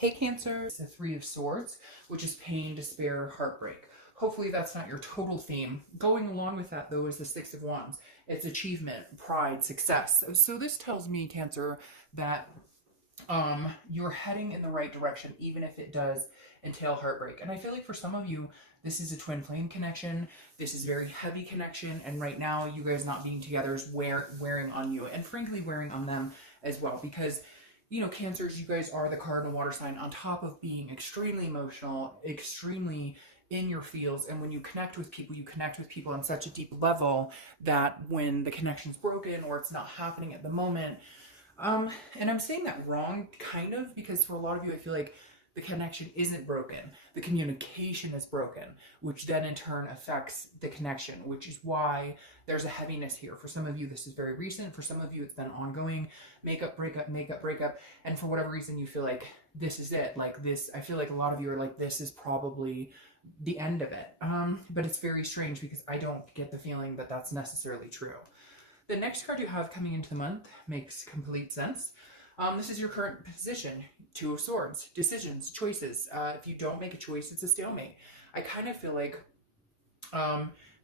Hey Cancer, it's the Three of Swords, which is pain, despair, heartbreak. Hopefully that's not your total theme. Going along with that though is the Six of Wands. It's achievement, pride, success. So this tells me, Cancer, that you're heading in the right direction, even if it does entail heartbreak. And I feel like for some of you, this is a twin flame connection. This is very heavy connection. And right now, you guys not being together is wearing on you, and frankly, wearing on them as well. Because, you know, Cancers, you guys are the cardinal water sign on top of being extremely emotional, extremely in your feels. And when you connect with people, you connect with people on such a deep level that when the connection's broken or it's not happening at the moment, and I'm saying that wrong, kind of, because for a lot of you, I feel like the connection isn't broken. The communication is broken, which then in turn affects the connection, which is why there's a heaviness here. For some of you, this is very recent. For some of you, it's been ongoing. Makeup, breakup, makeup, breakup. And for whatever reason, you feel like this is it. Like this, I feel like a lot of you are like, this is probably the end of it. But it's very strange because I don't get the feeling that that's necessarily true. The next card you have coming into the month makes complete sense. This is your current position. Two of Swords, decisions, choices. If you don't make a choice, it's a stalemate. I kind of feel like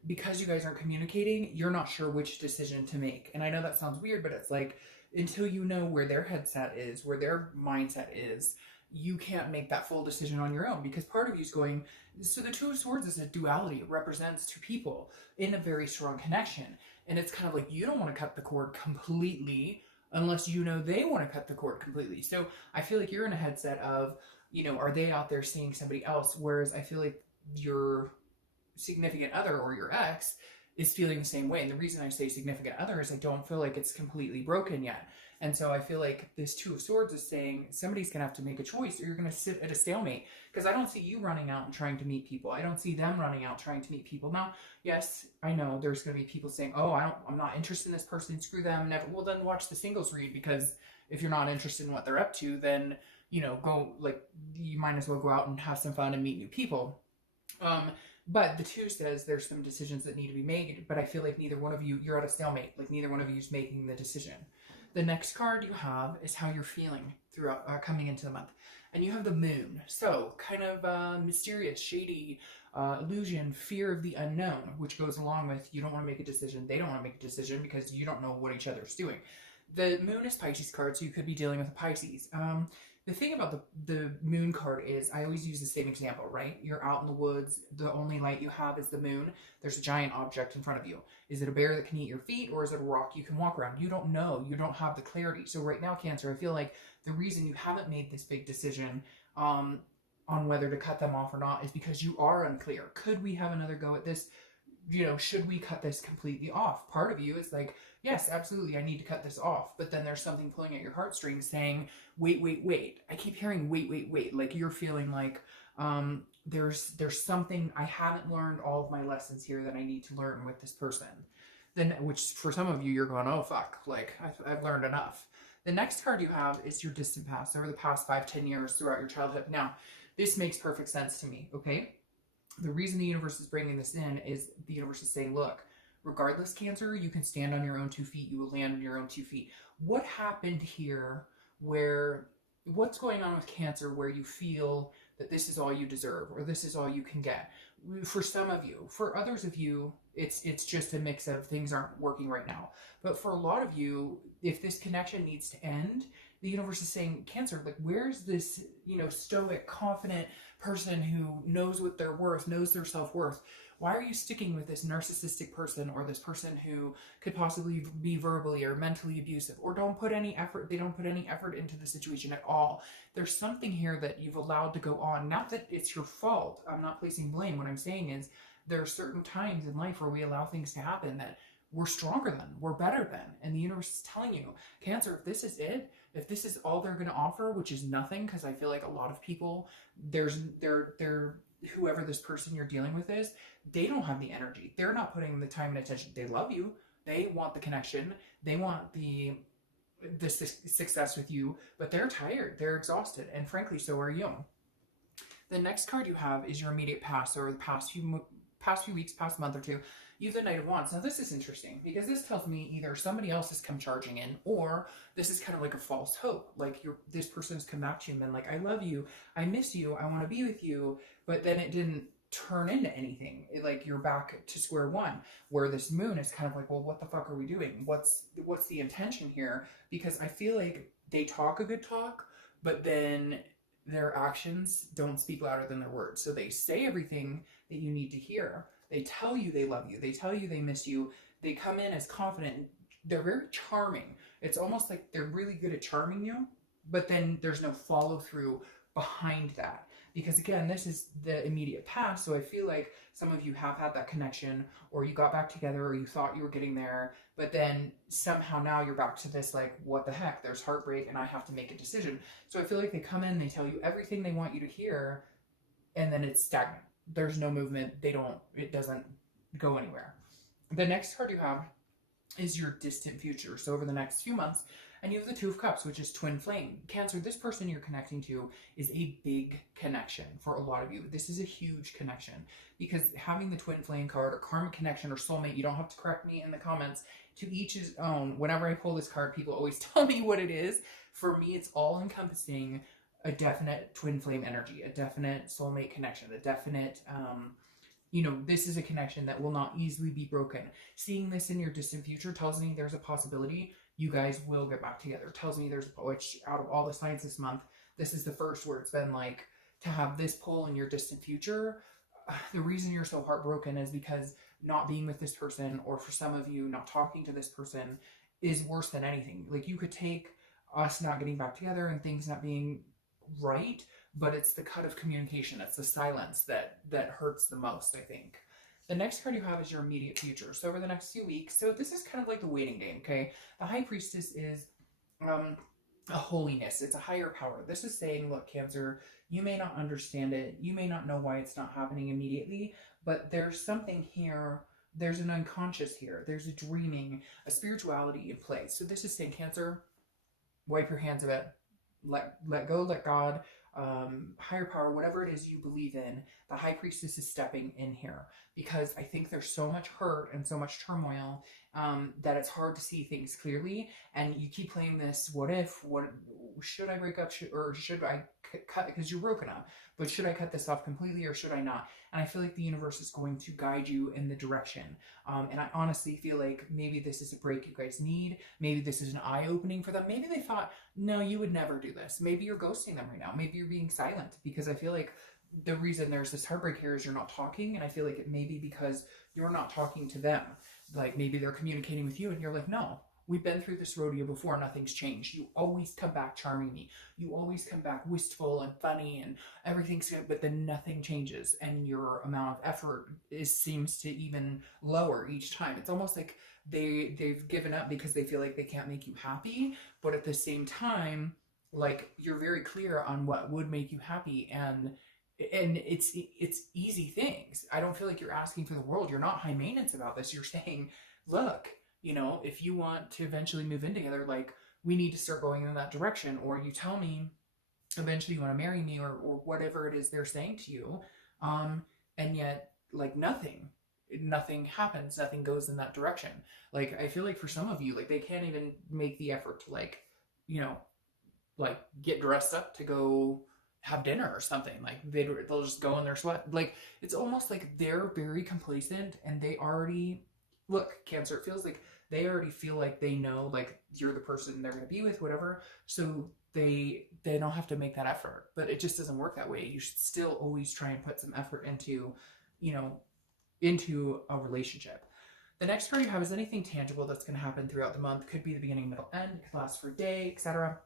because you guys aren't communicating, you're not sure which decision to make. And I know that sounds weird, but it's like until you know where their headset is, where their mindset is, you can't make that full decision on your own, because part of you is going, so the Two of Swords is a duality. It represents two people in a very strong connection. And it's kind of like you don't want to cut the cord completely unless you know they want to cut the cord completely. So I feel like you're in a headset of, you know, are they out there seeing somebody else? Whereas I feel like your significant other or your ex is feeling the same way. And the reason I say significant other is I don't feel like it's completely broken yet. And so I feel like this Two of Swords is saying somebody's going to have to make a choice, or you're going to sit at a stalemate. Because I don't see you running out and trying to meet people. I don't see them running out trying to meet people. Now, yes, I know there's going to be people saying, oh, I'm not interested in this person, screw them, never. Well, then watch the singles read, because if you're not interested in what they're up to, then, you know, go, like, you might as well go out and have some fun and meet new people. But the two says there's some decisions that need to be made, but I feel like neither one of you, you're at a stalemate. Like neither one of you is making the decision. The next card you have is how you're feeling throughout coming into the month. And you have the Moon. So kind of mysterious, shady, illusion, fear of the unknown, which goes along with you don't want to make a decision. They don't want to make a decision because you don't know what each other's doing. The Moon is Pisces card, so you could be dealing with a Pisces. The thing about the Moon card is I always use the same example, right? You're out in the woods. The only light you have is the moon. There's a giant object in front of you. Is it a bear that can eat your feet, or is it a rock you can walk around? You don't know. You don't have the clarity. So right now, Cancer, I feel like the reason you haven't made this big decision on whether to cut them off or not is because you are unclear. Could we have another go at this? You know, should we cut this completely off? Part of you is like, yes, absolutely, I need to cut this off. But then there's something pulling at your heartstrings saying, wait, wait, wait. I keep hearing wait, wait, wait. Like you're feeling like there's something, I haven't learned all of my lessons here that I need to learn with this person. Then, which for some of you, you're going, oh, fuck, like I've learned enough. The next card you have is your distant past, over the past 5-10 years throughout your childhood. Now, this makes perfect sense to me, okay? The reason the universe is bringing this in is the universe is saying, look, regardless, Cancer, you can stand on your own 2 feet. You will land on your own 2 feet. What happened here what's going on with Cancer where you feel that this is all you deserve or this is all you can get? For some of you. For others of you, it's just a mix of things aren't working right now. But for a lot of you, if this connection needs to end, the universe is saying, Cancer, like, where's this, you know, stoic, confident person who knows what they're worth, knows their self-worth? Why are you sticking with this narcissistic person or this person who could possibly be verbally or mentally abusive or don't put any effort? They don't put any effort into the situation at all. There's something here that you've allowed to go on. Not that it's your fault. I'm not placing blame. What I'm saying is there are certain times in life where we allow things to happen that we're stronger than, we're better than. And the universe is telling you, Cancer, if this is it, if this is all they're going to offer, which is nothing, because I feel like a lot of people, whoever this person you're dealing with is, they don't have the energy. They're not putting the time and attention. They love you. They want the connection. They want the success with you, but they're tired. They're exhausted. And frankly, so are you. The next card you have is your immediate past, or the past few past few weeks, past month or two, you have the Knight of Wands. Now this is interesting because this tells me either somebody else has come charging in, or this is kind of like a false hope. Like this person has come back to you and been like, I love you, I miss you, I want to be with you, but then it didn't turn into anything. Like you're back to square one, where this moon is kind of like, well, what the fuck are we doing? What's the intention here? Because I feel like they talk a good talk, but then their actions don't speak louder than their words. So they say everything that you need to hear. They tell you they love you. They tell you they miss you. They come in as confident. They're very charming. It's almost like they're really good at charming you, but then there's no follow through behind that. Because again, this is the immediate past. So I feel like some of you have had that connection, or you got back together, or you thought you were getting there, but then somehow now you're back to this, like, what the heck? There's heartbreak and I have to make a decision. So I feel like they come in, they tell you everything they want you to hear, and then it's stagnant. There's no movement. It doesn't go anywhere. The next card you have is your distant future. So over the next few months, and you have the Two of Cups, which is twin flame. Cancer, this person you're connecting to is a big connection for a lot of you. This is a huge connection, because having the twin flame card, or karmic connection, or soulmate, you don't have to correct me in the comments. To each his own. Whenever I pull this card, people always tell me what it is. For me, it's all encompassing a definite twin flame energy, a definite soulmate connection, a definite, this is a connection that will not easily be broken. Seeing this in your distant future tells me there's a possibility you guys will get back together. Tells me which out of all the signs this month, this is the first where it's been like, to have this pull in your distant future. The reason you're so heartbroken is because not being with this person, or for some of you, not talking to this person, is worse than anything. Like, you could take us not getting back together and things not being right, but it's the cut of communication, it's the silence that hurts the most, I think. The next card you have is your immediate future. So over the next few weeks, so this is kind of like the waiting game, okay? The High Priestess is a holiness. It's a higher power. This is saying, look, Cancer, you may not understand it. You may not know why it's not happening immediately, but there's something here. There's an unconscious here. There's a dreaming, a spirituality in place. So this is saying, Cancer, wipe your hands of it. Let go, let God, higher power, whatever it is you believe in. The High Priestess is stepping in here, because I think there's so much hurt and so much turmoil that it's hard to see things clearly. And you keep playing this, what if, should I break up, or should I cut, because you're broken up, but should I cut this off completely, or should I not? And I feel like the universe is going to guide you in the direction. And I honestly feel like maybe this is a break you guys need. Maybe this is an eye-opening for them. Maybe they thought, no, you would never do this. Maybe you're ghosting them right now. Maybe you're being silent, because I feel like the reason there's this heartbreak here is you're not talking. And I feel like it may be because you're not talking to them. Like, maybe they're communicating with you and you're like, no, we've been through this rodeo before. Nothing's changed. You always come back charming me. You always come back wistful and funny and everything's good, but then nothing changes. And your amount of effort seems to even lower each time. It's almost like they've given up because they feel like they can't make you happy. But at the same time, like, you're very clear on what would make you happy, and it's easy things. I don't feel like you're asking for the world. You're not high maintenance about this. You're saying, look, if you want to eventually move in together, like, we need to start going in that direction. Or you tell me eventually you want to marry me, or whatever it is they're saying to you. And yet, like, nothing happens. Nothing goes in that direction. Like, I feel like for some of you, like, they can't even make the effort to, like, get dressed up to go have dinner or something. Like, they'll just go in their sweat. Like, it's almost like they're very complacent, and they already, look, Cancer, it feels like they already feel like they know, like, you're the person they're going to be with, whatever. So they don't have to make that effort. But it just doesn't work that way. You should still always try and put some effort into a relationship. The next card you have is anything tangible that's going to happen throughout the month. Could be the beginning, middle, end. It could last for a day, etc.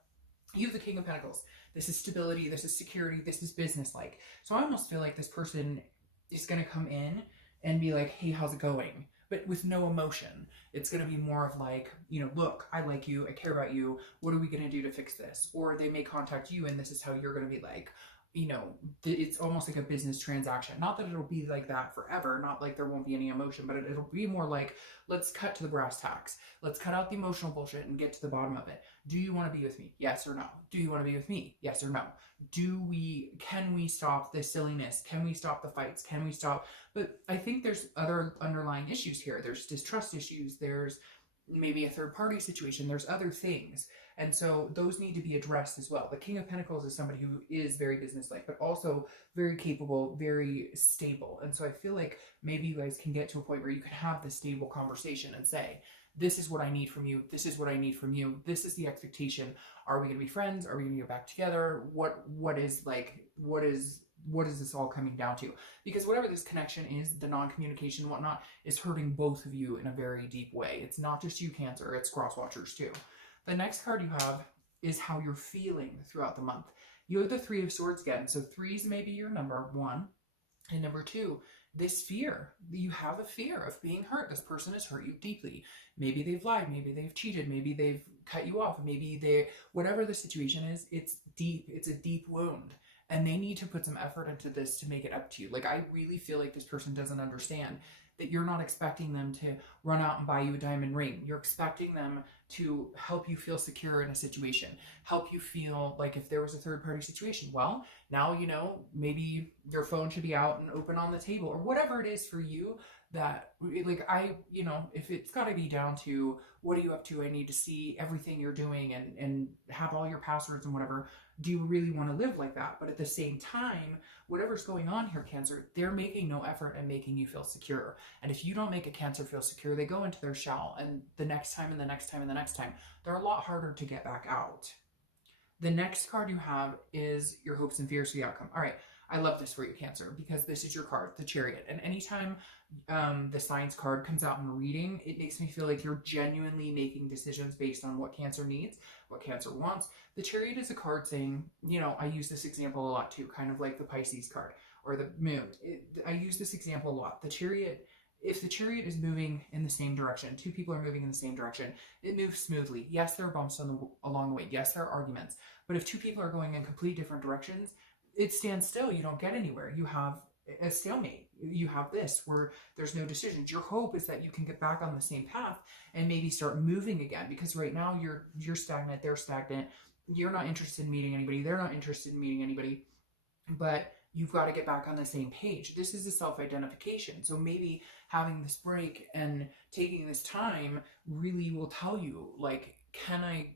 You have the King of Pentacles. This is stability. This is security. This is business-like. So I almost feel like this person is going to come in and be like, hey, how's it going? But with no emotion. It's going to be more of like, look, I like you. I care about you. What are we going to do to fix this? Or they may contact you, and this is how you're going to be like, you know, it's almost like a business transaction. Not that it'll be like that forever, not like there won't be any emotion, but it'll be more like, let's cut to the brass tacks. Let's cut out the emotional bullshit and get to the bottom of it. Do you want to be with me? Yes or no? Do you want to be with me? Yes or no? Can we stop the silliness? Can we stop the fights? Can we stop? But I think there's other underlying issues here. There's distrust issues. There's maybe a third party situation. There's other things. And so those need to be addressed as well. The King of Pentacles is somebody who is very businesslike, but also very capable, very stable. And so I feel like maybe you guys can get to a point where you can have this stable conversation and say, this is what I need from you. This is what I need from you. This is the expectation. Are we going to be friends? Are we going to get back together? What is this all coming down to? Because whatever this connection is, the non-communication and whatnot, is hurting both of you in a very deep way. It's not just you, Cancer, it's cross-watchers too. The next card you have is how you're feeling throughout the month. You have the Three of Swords again. So threes may be your number one. And number two, this fear. You have a fear of being hurt. This person has hurt you deeply. Maybe they've lied. Maybe they've cheated. Maybe they've cut you off. Maybe whatever the situation is, it's deep. It's a deep wound. And they need to put some effort into this to make it up to you. Like, I really feel like this person doesn't understand that you're not expecting them to run out and buy you a diamond ring. You're expecting them to help you feel secure in a situation, help you feel like if there was a third party situation, well, now, you know, maybe your phone should be out and open on the table or whatever it is for you that, like, you know, if it's got to be down to what are you up to? I need to see everything you're doing and have all your passwords and whatever. Do you really want to live like that? But at the same time, whatever's going on here, Cancer, they're making no effort and making you feel secure. And if you don't make a Cancer feel secure, they go into their shell. And the next time and the next time and the next time, they're a lot harder to get back out. The next card you have is your hopes and fears for the outcome. All right. I love this for you, Cancer, because this is your card, the Chariot. And anytime the Signs card comes out in a reading, it makes me feel like you're genuinely making decisions based on what Cancer needs, what Cancer wants. The Chariot is a card saying, you know, I use this example a lot too, kind of like the Pisces card or the Moon. I use this example a lot. The Chariot, if the Chariot is moving in the same direction, two people are moving in the same direction, it moves smoothly. Yes, there are bumps along the way. Yes, there are arguments. But if two people are going in completely different directions, it stands still. You don't get anywhere. You have a stalemate. You have this where there's no decisions. Your hope is that you can get back on the same path and maybe start moving again, because right now you're stagnant, they're stagnant. You're not interested in meeting anybody. They're not interested in meeting anybody. But you've got to get back on the same page. This is a self-identification. So maybe having this break and taking this time really will tell you, like, can I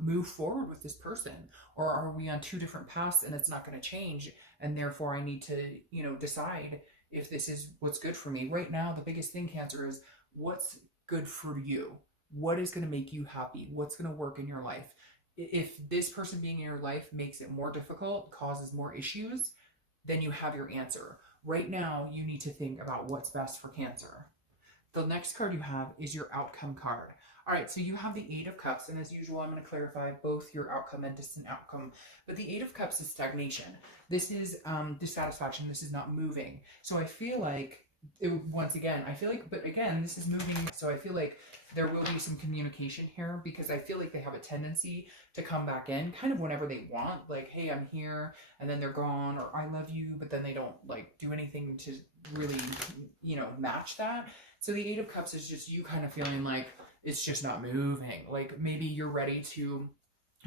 move forward with this person, or are we on two different paths and it's not going to change, and therefore I need to, you know, decide if this is what's good for me right now. The biggest thing, Cancer, is what's good for you. What is going to make you happy? What's going to work in your life? If this person being in your life makes it more difficult, causes more issues, then you have your answer. Right now you need to think about what's best for Cancer. The next card you have is your outcome card. All right, so you have the Eight of Cups, and as usual, I'm going to clarify both your outcome and distant outcome. But the Eight of Cups is stagnation. This is dissatisfaction. This is not moving. So I feel like, once again, but again, this is moving. So I feel like there will be some communication here, because I feel like they have a tendency to come back in kind of whenever they want. Like, hey, I'm here, and then they're gone, or I love you, but then they don't, like, do anything to really, you know, match that. So the Eight of Cups is just you kind of feeling like it's just not moving. Like, maybe you're ready to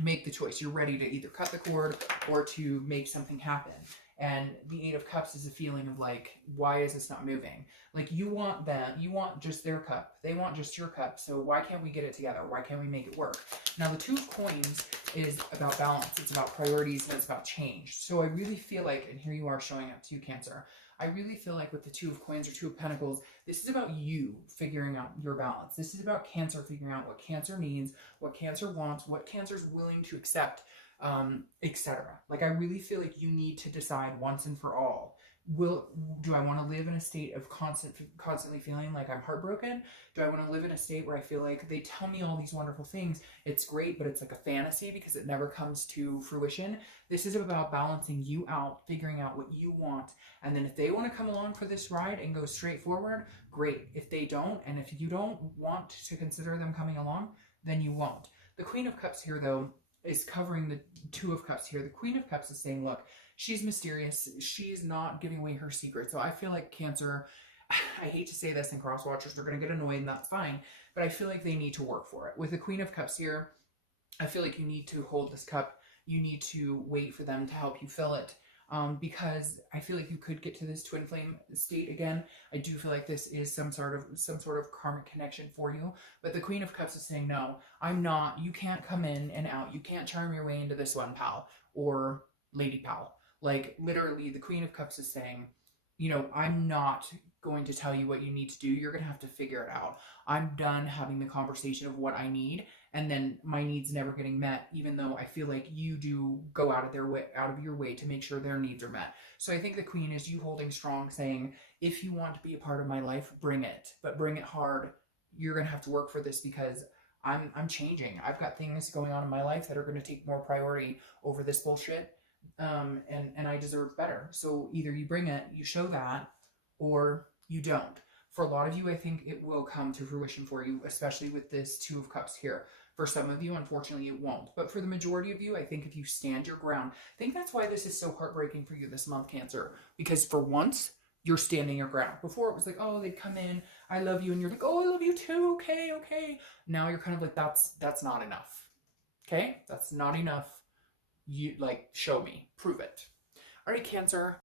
make the choice. You're ready to either cut the cord or to make something happen. And the Eight of Cups is a feeling of like, why is this not moving? Like, you want them, you want just their cup. They want just your cup. So why can't we get it together? Why can't we make it work? Now, the Two of Coins is about balance. It's about priorities, and it's about change. So I really feel like, and here you are showing up to Cancer, I really feel like with the Two of Coins or Two of Pentacles, this is about you figuring out your balance. This is about Cancer figuring out what Cancer needs, what Cancer wants, what Cancer's willing to accept, etc. Like, I really feel like you need to decide once and for all. Do I want to live in a state of constantly feeling like I'm heartbroken? Do I want to live in a state where I feel like they tell me all these wonderful things? It's great, but it's like a fantasy because it never comes to fruition. This is about balancing you out, figuring out what you want. And then if they want to come along for this ride and go straight forward, great. If they don't, and if you don't want to consider them coming along, then you won't. The Queen of Cups here, though, is covering the Two of Cups here. The Queen of Cups is saying, look, she's mysterious. She's not giving away her secret. So I feel like Cancer, I hate to say this, and cross watchers are going to get annoyed, and that's fine, but I feel like they need to work for it. With the Queen of Cups here, I feel like you need to hold this cup. You need to wait for them to help you fill it. Because I feel like you could get to this twin flame state again. I do feel like this is some sort of karmic connection for you. But the Queen of Cups is saying, no, I'm not. You can't come in and out. You can't charm your way into this one, pal, or lady pal. Like, literally, the Queen of Cups is saying, you know, I'm not going to tell you what you need to do. You're going to have to figure it out. I'm done having the conversation of what I need, and then my needs never getting met, even though I feel like you do go out of your way to make sure their needs are met. So I think the Queen is you holding strong, saying, if you want to be a part of my life, bring it, but bring it hard. You're going to have to work for this, because I'm changing. I've got things going on in my life that are going to take more priority over this bullshit. And I deserve better. So either you bring it, you show that, or you don't. For a lot of you, I think it will come to fruition for you, especially with this Two of Cups here. For some of you, unfortunately, it won't. But for the majority of you, I think if you stand your ground, I think that's why this is so heartbreaking for you this month, Cancer. Because for once, you're standing your ground. Before, it was like, oh, they'd come in, I love you, and you're like, oh, I love you too, okay, okay. Now you're kind of like, that's not enough. Okay? That's not enough. You, like, show me. Prove it. All right, Cancer.